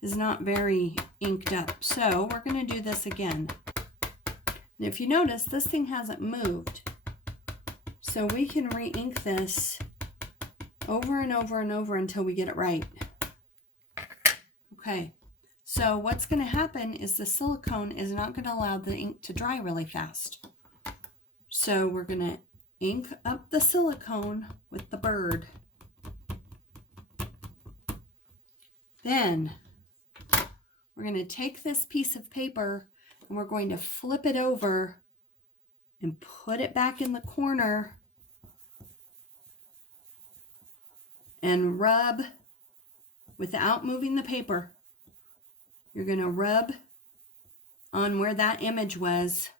is not very inked up. So we're going to do this again. And if you notice, this thing hasn't moved. So we can re-ink this over and over and over until we get it right. Okay, so what's going to happen is the silicone is not going to allow the ink to dry really fast. So we're going to ink up the silicone with the bird. Then we're going to take this piece of paper and we're going to flip it over and put it back in the corner and rub without moving the paper. You're going to rub on where that image was,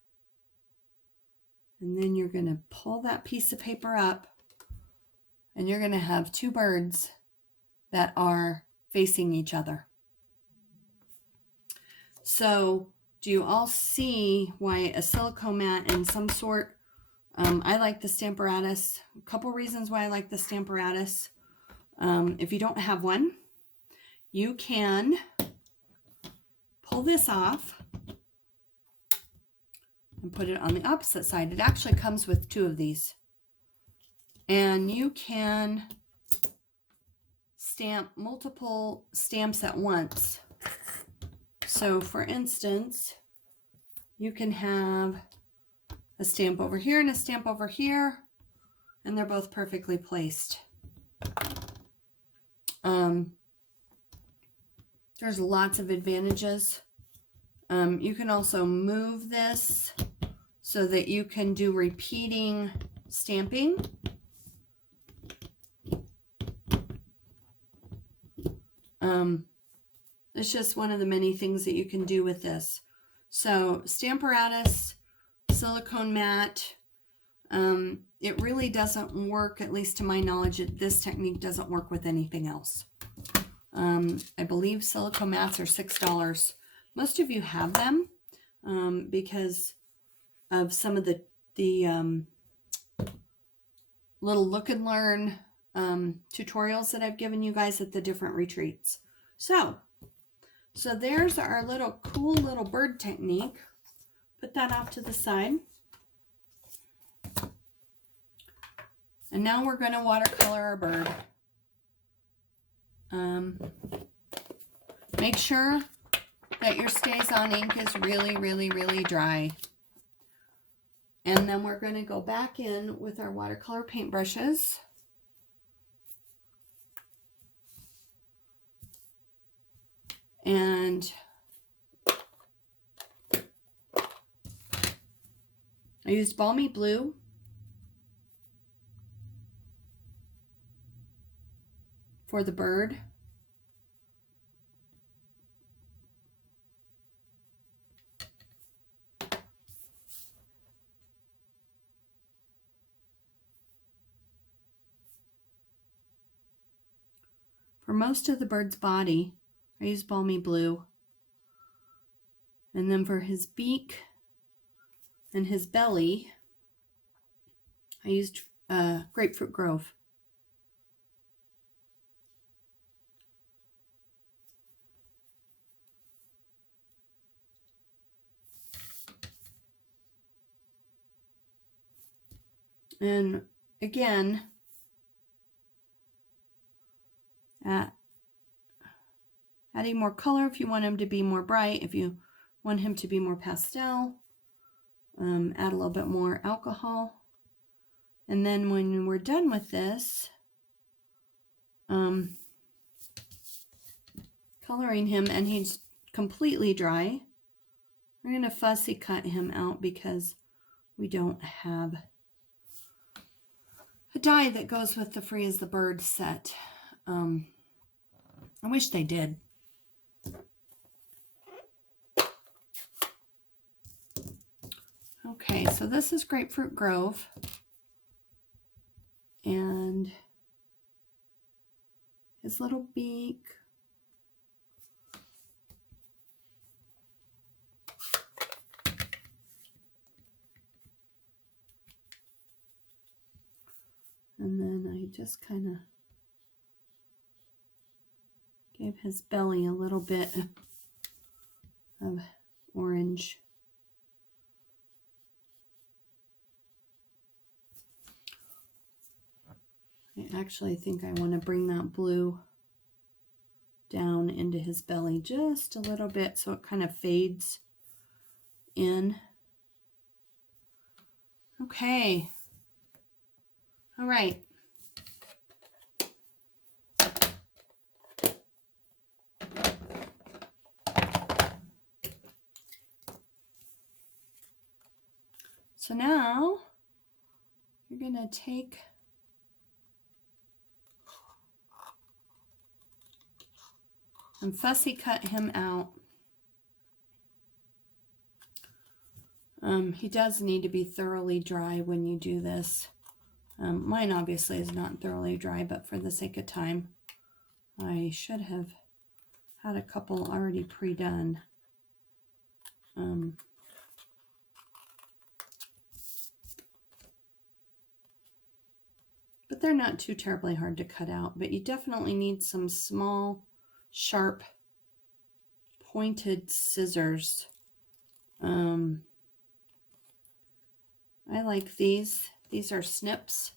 and then you're going to pull that piece of paper up, and you're going to have two birds that are facing each other. So do you all see why a silicone mat and some sort, I like the Stamparatus. A couple reasons why I like the Stamparatus. If you don't have one, you can pull this off and put it on the opposite side. It actually comes with two of these. And you can stamp multiple stamps at once. So for instance, you can have a stamp over here and a stamp over here, and they're both perfectly placed. There's lots of advantages. You can also move this so that you can do repeating stamping. It's just one of the many things that you can do with this. So Stamparatus, silicone mat, it really doesn't work, at least to my knowledge, this technique doesn't work with anything else. I believe silicone mats are $6. Most of you have them because of some of the little look and learn tutorials that I've given you guys at the different retreats. So there's our little cool little bird technique. Put that off to the side. And now we're going to watercolor our bird. Make sure that your StazOn ink is really, really, really dry. And then we're going to go back in with our watercolor paintbrushes. And I used Balmy Blue. For the bird. For most of the bird's body, I use Balmy Blue. And then for his beak and his belly, I used Grapefruit Grove. And again, adding more color if you want him to be more bright, if you want him to be more pastel, add a little bit more alcohol. And then when we're done with this, coloring him and he's completely dry, we're going to fussy cut him out because we don't have a die that goes with the Free as the Bird set. I wish they did. Okay, so this is Grapefruit Grove. And his little beak. And then I just kind of gave his belly a little bit of orange. I actually think I want to bring that blue down into his belly just a little bit so it kind of fades in. Okay. All right. So now you're going to take and fussy cut him out. He does need to be thoroughly dry when you do this. Mine obviously is not thoroughly dry, but for the sake of time, I should have had a couple already pre-done. But they're not too terribly hard to cut out, but you definitely need some small, sharp, pointed scissors. I like these. These are Snips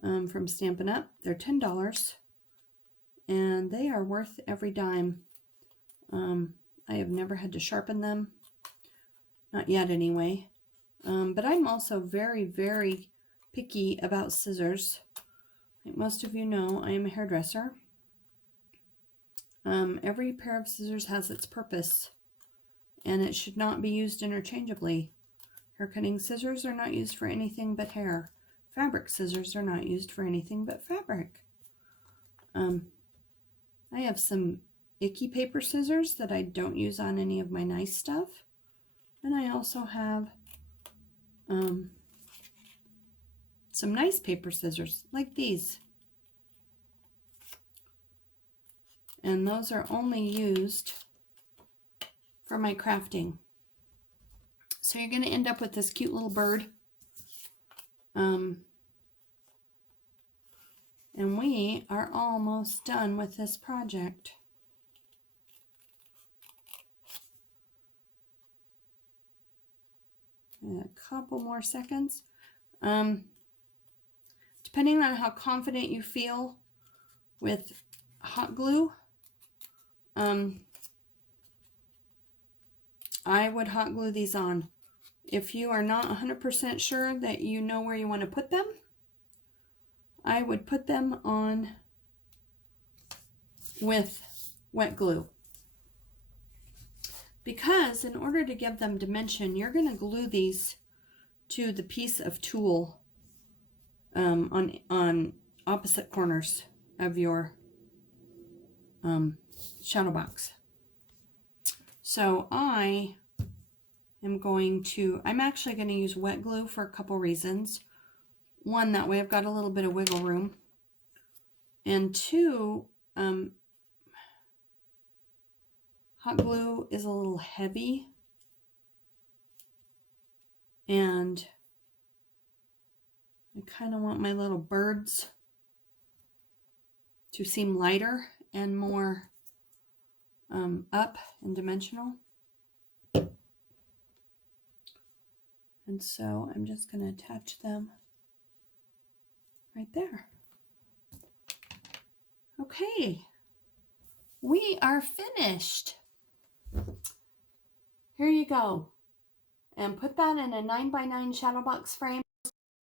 from Stampin' Up. They're $10, and they are worth every dime. I have never had to sharpen them. Not yet, anyway. But I'm also very, very picky about scissors. Like most of you know, I am a hairdresser. Every pair of scissors has its purpose, and it should not be used interchangeably. Hair cutting scissors are not used for anything but hair. Fabric scissors are not used for anything but fabric. I have some icky paper scissors that I don't use on any of my nice stuff. And I also have some nice paper scissors like these. And those are only used for my crafting. So you're going to end up with this cute little bird. And we are almost done with this project. A couple more seconds. Depending on how confident you feel with hot glue, I would hot glue these on. If you are not 100% sure that you know where you want to put them, I would put them on with wet glue. Because in order to give them dimension, you're going to glue these to the piece of tulle on opposite corners of your shadow box. So I'm actually going to use wet glue for a couple reasons. One, that way I've got a little bit of wiggle room. And two, hot glue is a little heavy. And I kind of want my little birds to seem lighter and more up and dimensional. And so I'm just going to attach them right there. Okay, we are finished. Here you go. And put that in a 9x9 shadow box frame.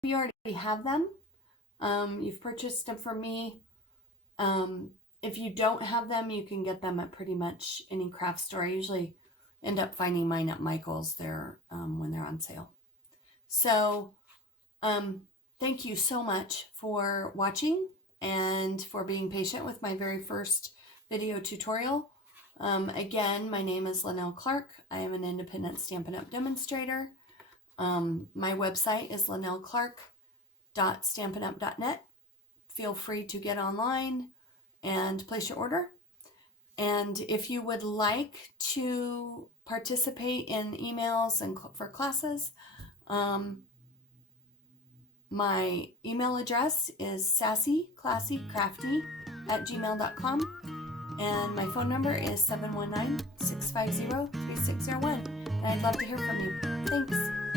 You already have them. You've purchased them from me. If you don't have them, you can get them at pretty much any craft store. I usually end up finding mine at Michael's there when they're on sale. So thank you so much for watching and for being patient with my very first video tutorial. Again, my name is Lynell Clark. I am an independent Stampin' Up! Demonstrator. My website is lynellclark.stampinup.net. Feel free to get online and place your order. And if you would like to participate in emails and for classes, my email address is sassyclassycrafty@gmail.com, and my phone number is 719-650-3601. And I'd love to hear from you. Thanks.